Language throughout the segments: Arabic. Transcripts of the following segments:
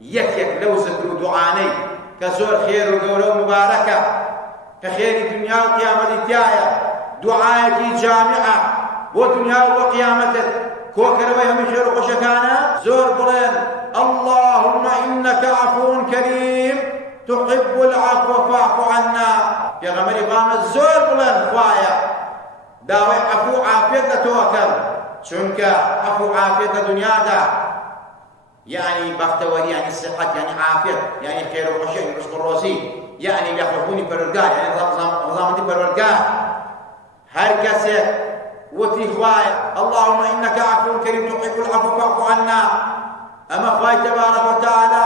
یەکێک لەو زەکر و دوعانەی کە زۆر خێر و گەورە و مبارەکە کە خێری دنیا و قیامەتی تایە، دوعایەکی جامعە بۆ دنیا و بۆ قیامەتت، کۆکەرەوەی هەموو خێر و خۆشەکانە زۆر بڵێن اللهم إنك عفو كريم تحب العفو فاعف عنا. پێغەمبەری خوا زۆر بڵێن خوایە داوای عەفو و عافیەت لە تۆ ئەکەم، چونکە عەفو و عافیەت لە دنیادا یعنی بەختەوەری، یعنی سیحەت، یعنی عافیەت، یعنی خێر و خۆشی، یعنی ڕزق و ڕۆزی، یعنی لێخۆشبوونی پەروەردگار، یعنی ڕەزامەندی پەروەردگار. هەر کەسێک وتی خوایە اللهم إنك عفو كريم تحب العفو فاعف عنا، ئەمە خوای تەبارەک وتەعالە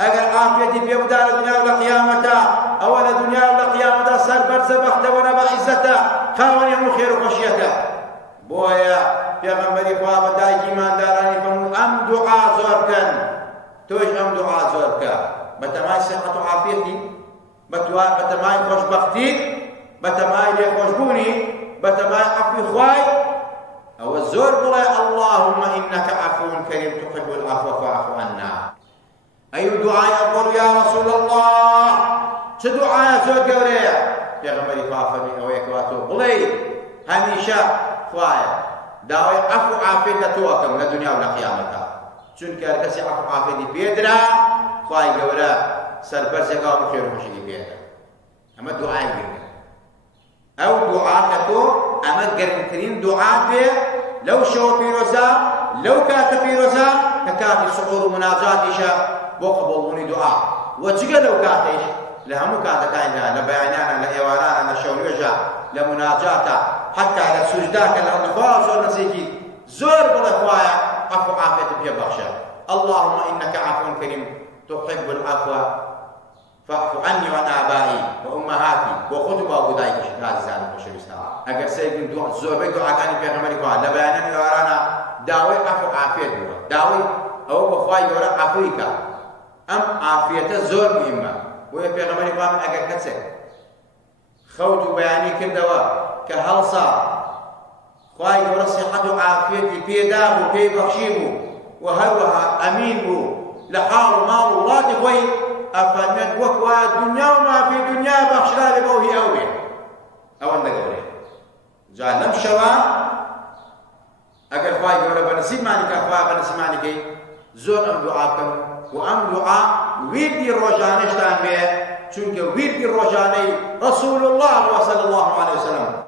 ئەگەر عافیەتی پێ بدا لە دنیا و لە قیامەتە، ئەوە لە دنیا و لە قیامەتە سەربەرزە بەختەوەرە بە عیزەتە خاوەنی هەموو خێر و خۆشیەکە. بۆیە پێغەمبەری خوا بە دایکی ئیماندارانی فەرموو ئەم دوعا زۆر بکەن، تۆش ئەم دوعا زۆر بکە، بە تەمای سیحەت و عافیەتی، بە تەمای خۆشبەختی، بە تەمای لێخۆشبوونی، بە تەمای عەفوی خوای، ئەوە زۆر بڵێ اللهم إنك عفو كريم تحب العفو فاعف عنا. ئەی دوعای ئەوڵ یا رسول الله، چه دوعایە زۆر گەورەیە. پێغەمبەری خوا فەرمی ئەوەیە کەوا تۆ بڵێ هەمیشە خوایە داوای عەفو و عافیەت لە تۆ ئەکەم لە دنیا و لە قیامەتە، چونکە هەر کەسی عەفو و عافیەتی پێدرا خوای گەورە سەربەرزێکا و خێر و خۆشی پێدرا. ئەمە دوعای گرنگە. ئەو دوعا کە تۆ ئەمە گەرمترین دوعا بێ لەو شەوە پیرۆزە، لەو کاتە پیرۆزە کە کاتی سحور و مناجاتیشە بۆ قبوڵبوونی دوعا. وە جگە لەو کاتەیش لە هەموو کاتەکاندا، لە بەیانیانە، لە ئێوارانە، لە شەونێژە، لە مناجاتە، حتا لە سوجداکە لە خوا زۆر نزیکی زۆر بڵێ خوایە عەفو و عافیەتت پێ بەخشە. اللهم إنك عفو كريم تحب العفو فاعف عني وعن آبائي وأمهاتي وخذ بابو دايكش هذا زاد بشريستان. أجر سيدنا دعاء زور دعاء كان في عمري قال لبيانا يرانا داوي عفو عافية داوي أو بخواي يورا عفويك أم عافية زور مهمة. وهي في عمري قال أجر كتسك خوت بياني كدوا كهلصا خواي يورا صحة عافية في دابو في بخشيبو وهروها أمين بو لحال مال الله خوي أفنت وكوا الدنيا وما في الدنيا بخشرا لبوه أوي أول نقولي جاء نمشوا أجر خواي يقول بنسيب مالك أخوة بنسيب مالك زور أم دعاكم وأم دعاء ويدي الرجاني شتان به چونك ويدي الرجاني رسول الله صلى الله عليه وسلم